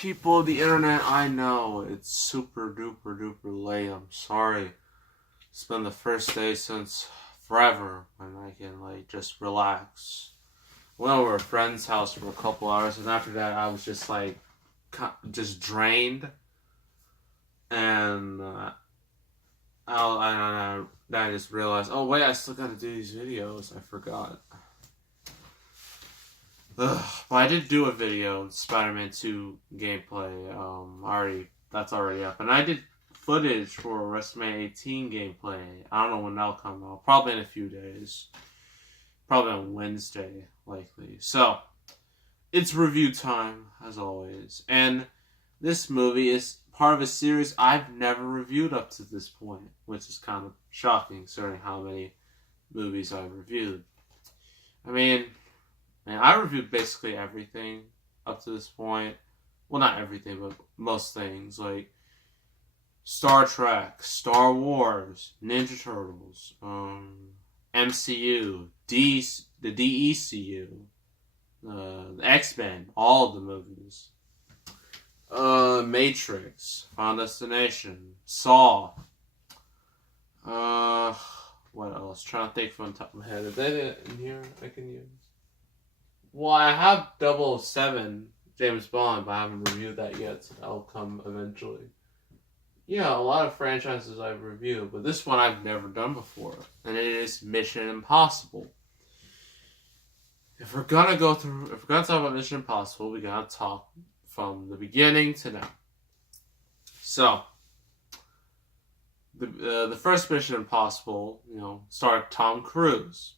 People of the internet, I know it's super duper duper late. I'm sorry. It's been the first day since forever when I can just relax. Went over a friend's house for a couple hours, and after that, I was just just drained, and I just realized, oh wait, I still gotta do these videos. I forgot. Ugh. But I did do a video, Spider-Man 2 gameplay. That's already up, and I did footage for WrestleMania 18 gameplay. I don't know when that'll come out. Probably in a few days. Probably on Wednesday, likely. So, it's review time, as always. And this movie is part of a series I've never reviewed up to this point, which is kind of shocking, considering how many movies I've reviewed. I reviewed basically everything up to this point. Well, not everything, but most things. Like Star Trek, Star Wars, Ninja Turtles, MCU, the DECU, the X-Men, all of the movies. Matrix, Final Destination, Saw. What else? Trying to think from the top of my head. Is that in here I can use? Well, I have 007 James Bond, but I haven't reviewed that yet, so that'll come eventually. Yeah, a lot of franchises I've reviewed, but this one I've never done before, and it is Mission Impossible. If we're gonna talk about Mission Impossible, we gotta talk from the beginning to now. So, the first Mission Impossible, starred Tom Cruise,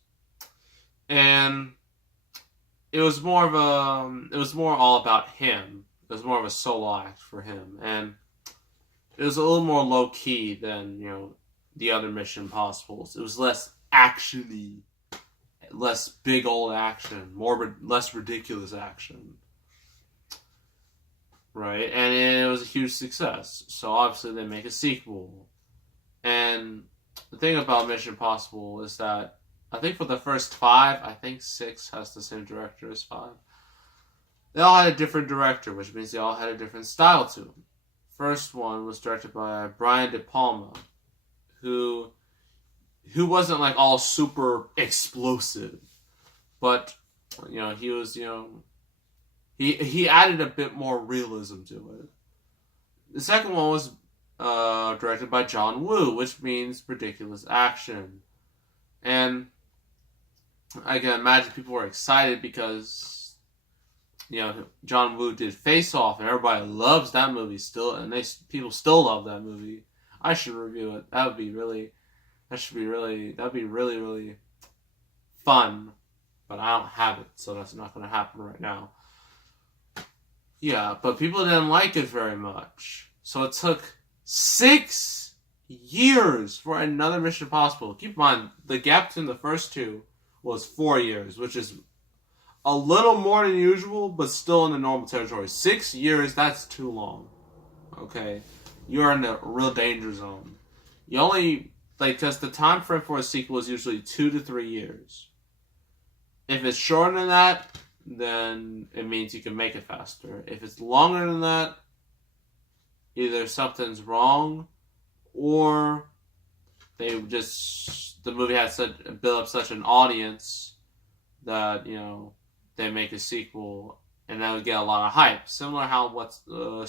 and it was more all about him. It was more of a solo act for him, and it was a little more low key than the other Mission Impossibles. It was less actiony, less big old action, less ridiculous action, right? And it was a huge success. So obviously they make a sequel, and the thing about Mission Impossible is that I think for the first 5, I think 6 has the same director as 5. They all had a different director, which means they all had a different style to them. First one was directed by Brian De Palma, who wasn't all super explosive, but he was he added a bit more realism to it. The second one was directed by John Woo, which means ridiculous action, and I can imagine people were excited because, John Woo did Face Off, and everybody loves that movie still, and people still love that movie. I should review it. That'd be really, really fun, but I don't have it, so that's not going to happen right now. Yeah, but people didn't like it very much, so it took 6 years for another Mission Impossible. Keep in mind, the gap between the first two was 4 years, which is a little more than usual, but still in the normal territory. 6 years, that's too long. Okay? You're in the real danger zone. You only, because the time frame for a sequel is usually 2 to 3 years. If it's shorter than that, then it means you can make it faster. If it's longer than that, either something's wrong, or the movie had built up such an audience that they make a sequel and that would get a lot of hype. Similar how what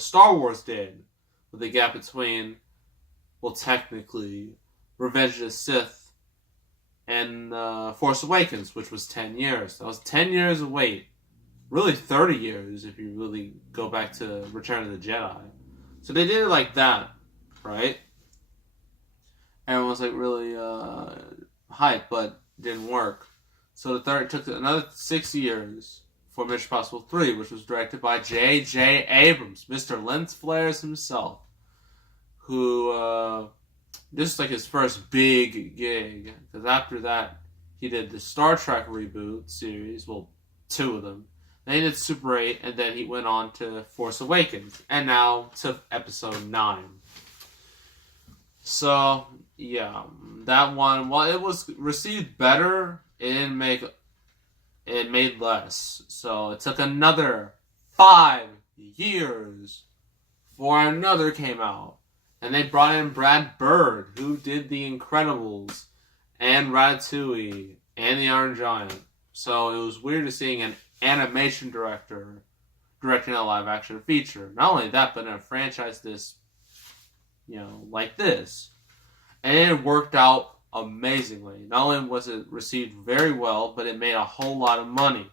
Star Wars did with the gap between, technically, Revenge of the Sith and Force Awakens, which was 10 years. That was 10 years of wait. Really 30 years if you really go back to Return of the Jedi. So they did it like that, right? Everyone was really hyped, but didn't work. So it took another 6 years for Mission Impossible 3, which was directed by J.J. Abrams, Mr. Lens Flares himself, who this is his first big gig, because after that he did the Star Trek reboot series, 2 of them. Then he did Super 8, and then he went on to Force Awakens, and now to Episode 9. So, yeah, that one, while it was received better, it made less. So it took another 5 years before another came out. And they brought in Brad Bird, who did The Incredibles, and Ratatouille, and The Iron Giant. So it was weird to seeing an animation director directing a live-action feature. Not only that, but in a franchise this, like this. And it worked out amazingly. Not only was it received very well, but it made a whole lot of money.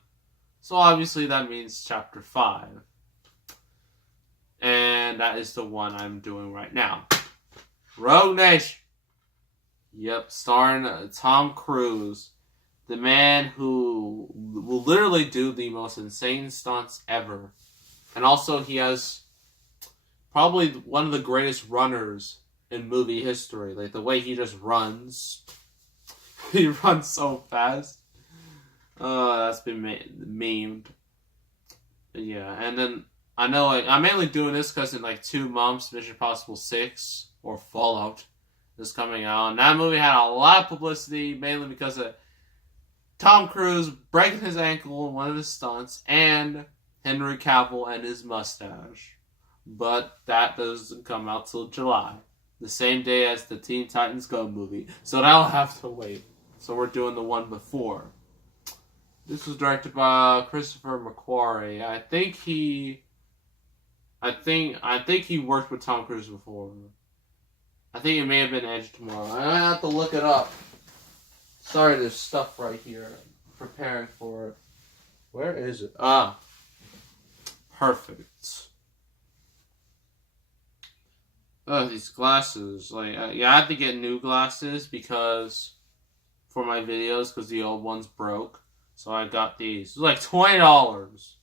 So obviously that means Chapter 5. And that is the one I'm doing right now. Rogue Nation. Yep, starring Tom Cruise. The man who will literally do the most insane stunts ever. And also he has probably one of the greatest runners in movie history. Like the way he just runs. He runs so fast. That's been memed. Yeah, and then I know I'm mainly doing this because in 2 months, Mission Impossible 6 or Fallout is coming out. And that movie had a lot of publicity, mainly because of Tom Cruise breaking his ankle in one of his stunts and Henry Cavill and his mustache. But that doesn't come out till July. The same day as the Teen Titans Go movie. So that'll have to wait. So we're doing the one before. This was directed by Christopher McQuarrie. I think he worked with Tom Cruise before. I think it may have been Edge Tomorrow. I have to look it up. Sorry, there's stuff right here. I'm preparing for it. Where is it? Perfect. Oh, these glasses. I had to get new glasses for my videos because the old ones broke. So I got these. It was $20.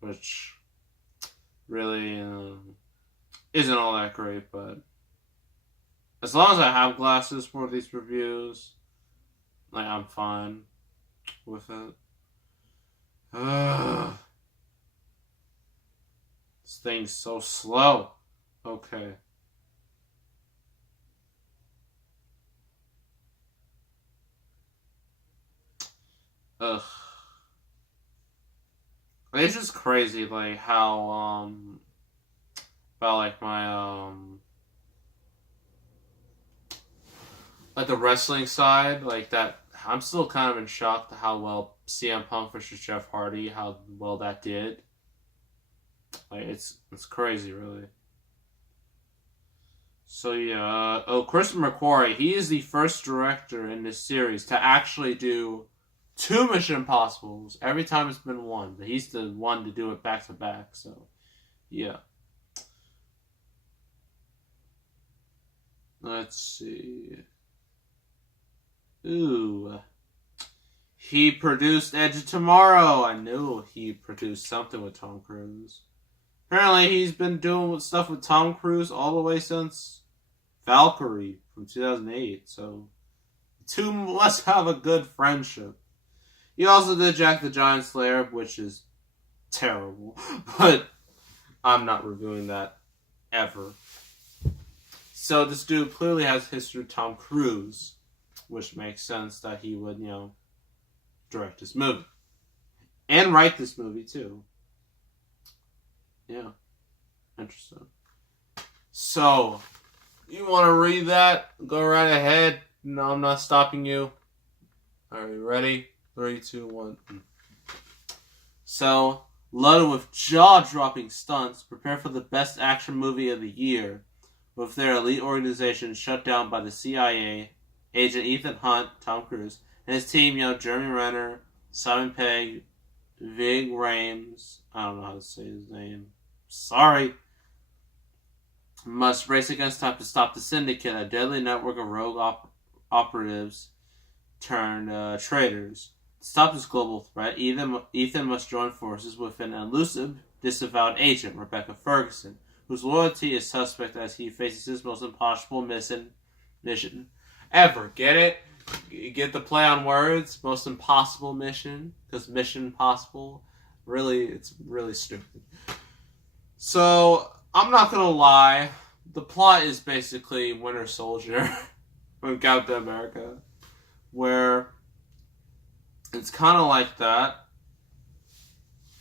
Which really isn't all that great, but as long as I have glasses for these reviews, I'm fine with it. This thing's so slow. Okay. Ugh. It's just crazy, how, about, my, the wrestling side, that, I'm still kind of in shock to how well CM Punk versus Jeff Hardy, how well that did. It's crazy, really. So, yeah, Christopher McQuarrie, he is the first director in this series to actually do 2 Mission Impossibles. Every time it's been 1. But he's the one to do it back to back. So, yeah. Let's see. Ooh. He produced Edge of Tomorrow. I knew he produced something with Tom Cruise. Apparently he's been doing stuff with Tom Cruise all the way since Valkyrie from 2008. So, the 2 must have a good friendship. He also did Jack the Giant Slayer, which is terrible. But I'm not reviewing that ever. So this dude clearly has history with Tom Cruise, which makes sense that he would, direct this movie. And write this movie, too. Yeah. Interesting. So, you want to read that? Go right ahead. No, I'm not stopping you. Are you ready? 3, 2, 1. So, loaded with jaw-dropping stunts, prepare for the best action movie of the year, with their elite organization shut down by the CIA, Agent Ethan Hunt, Tom Cruise, and his team, Jeremy Renner, Simon Pegg, Vig Rhames, I don't know how to say his name, sorry, must race against time to stop the Syndicate, a deadly network of rogue operatives turned traitors. To stop this global threat, Ethan must join forces with an elusive, disavowed agent, Rebecca Ferguson, whose loyalty is suspect as he faces his most impossible mission ever. Get it? Get the play on words? Most impossible mission? Because Mission Impossible, really, it's really stupid. So, I'm not gonna lie, the plot is basically Winter Soldier from Captain America, where it's kind of like that,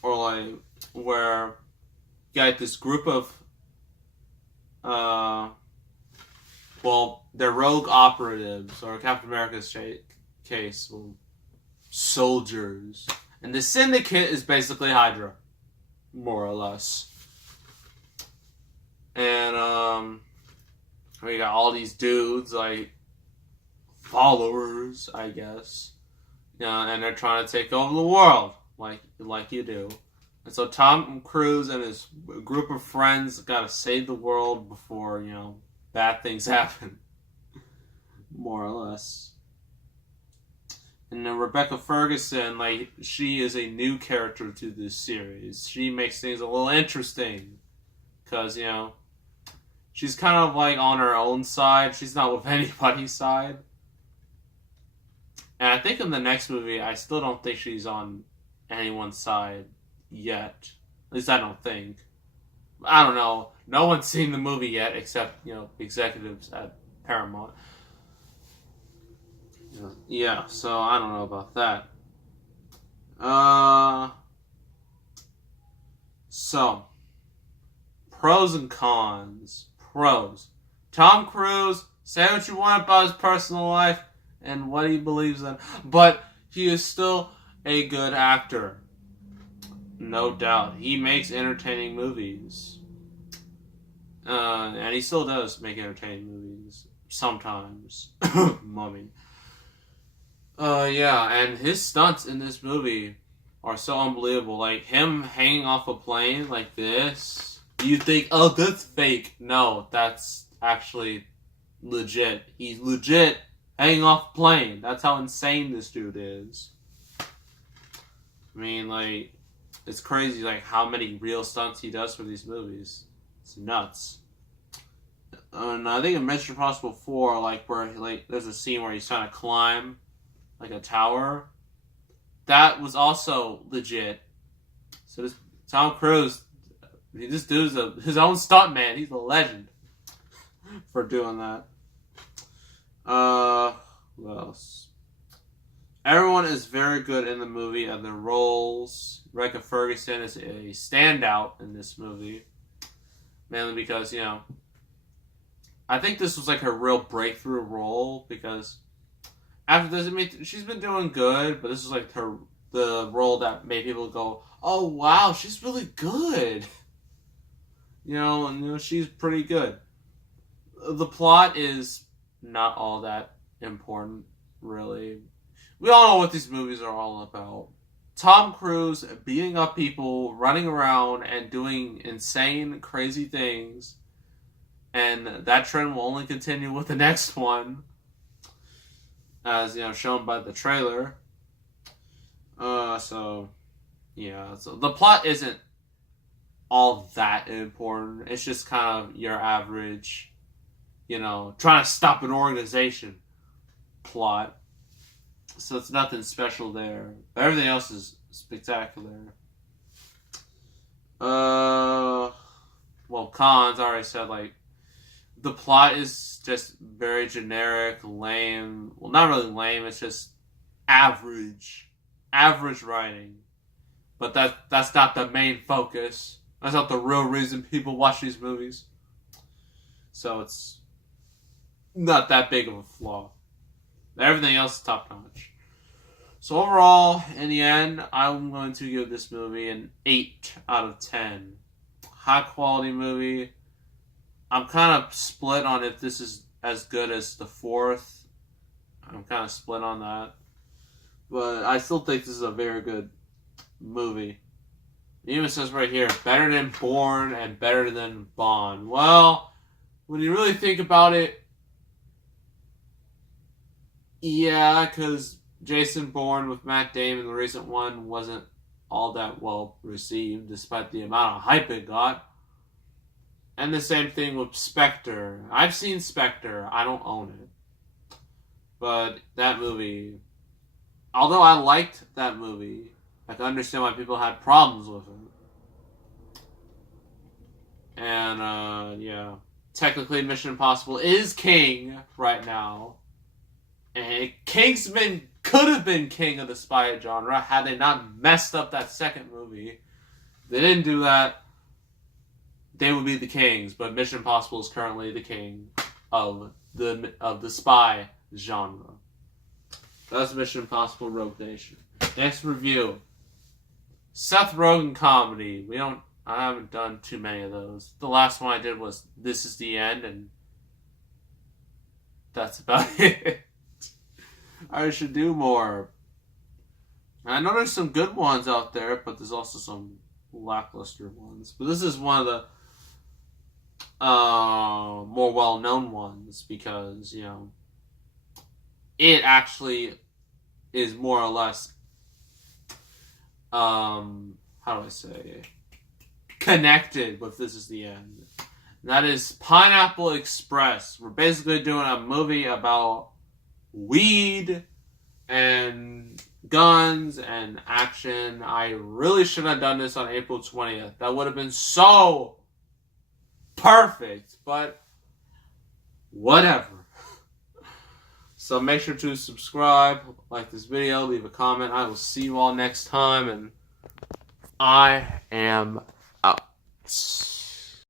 or where got this group of they're rogue operatives, or Captain America's case, soldiers. And the Syndicate is basically Hydra, more or less. And we got all these dudes, like followers, I guess. And they're trying to take over the world, like you do. And so Tom Cruise and his group of friends got to save the world before, bad things happen. More or less. And then Rebecca Ferguson, she is a new character to this series. She makes things a little interesting. Because, she's kind of on her own side. She's not with anybody's side. And I think in the next movie, I still don't think she's on anyone's side yet. At least I don't think. I don't know. No one's seen the movie yet except, executives at Paramount. Yeah, so I don't know about that. So, pros and cons. Pros. Tom Cruise, say what you want about his personal life and what he believes in, but he is still a good actor. No doubt. He makes entertaining movies. And he still does make entertaining movies. Sometimes. Yeah, and his stunts in this movie are so unbelievable. Like, him hanging off a plane like this. You think, oh, that's fake. No, that's actually legit. He's legit hanging off a plane. That's how insane this dude is. I mean, it's crazy, how many real stunts he does for these movies. It's nuts. And I think in Mission Impossible 4, where, there's a scene where he's trying to climb, a tower. That was also legit. So this Tom Cruise, this dude's his own stuntman. He's a legend for doing that. What else? Everyone is very good in the movie and their roles. Rebecca Ferguson is a standout in this movie. Mainly because, I think this was her real breakthrough role, because after this, I mean, she's been doing good, but this is the role that made people go, oh wow, she's really good. She's pretty good. The plot is not all that important, really. We all know what these movies are all about. Tom Cruise beating up people, running around, and doing insane, crazy things. And that trend will only continue with the next one. As, shown by the trailer. So the plot isn't all that important. It's just kind of your average, trying to stop an organization plot. So it's nothing special there. But everything else is spectacular. Cons, I already said, the plot is just very generic, lame. Well, not really lame, it's just average. Average writing. But that's not the main focus. That's not the real reason people watch these movies. So it's not that big of a flaw. Everything else is top notch. So overall, in the end, I'm going to give this movie an 8 out of 10. High quality movie. I'm kind of split on if this is as good as the fourth. I'm kind of split on that. But I still think this is a very good movie. It even says right here, better than Bourne and better than Bond. Well, when you really think about it, yeah, because Jason Bourne with Matt Damon, the recent one, wasn't all that well received, despite the amount of hype it got. And the same thing with Spectre. I've seen Spectre. I don't own it. But that movie, although I liked that movie, I can understand why people had problems with it. And, yeah. Technically, Mission Impossible is king right now. And Kingsman could have been king of the spy genre had they not messed up that second movie. They didn't do that. they would be the kings, but Mission Impossible is currently the king of the spy genre. That's Mission Impossible Rogue Nation. Next review. Seth Rogen comedy. I haven't done too many of those. The last one I did was This Is the End, and that's about it. I should do more. I know there's some good ones out there, but there's also some lackluster ones. But this is one of the more well-known ones because, it actually is more or less, how do I say, connected with This Is the End. And that is Pineapple Express. We're basically doing a movie about weed and guns and action. I really should have done this on April 20th. That would have been so perfect, but whatever. So make sure to subscribe, like this video, leave a comment. I will see you all next time, and I am out.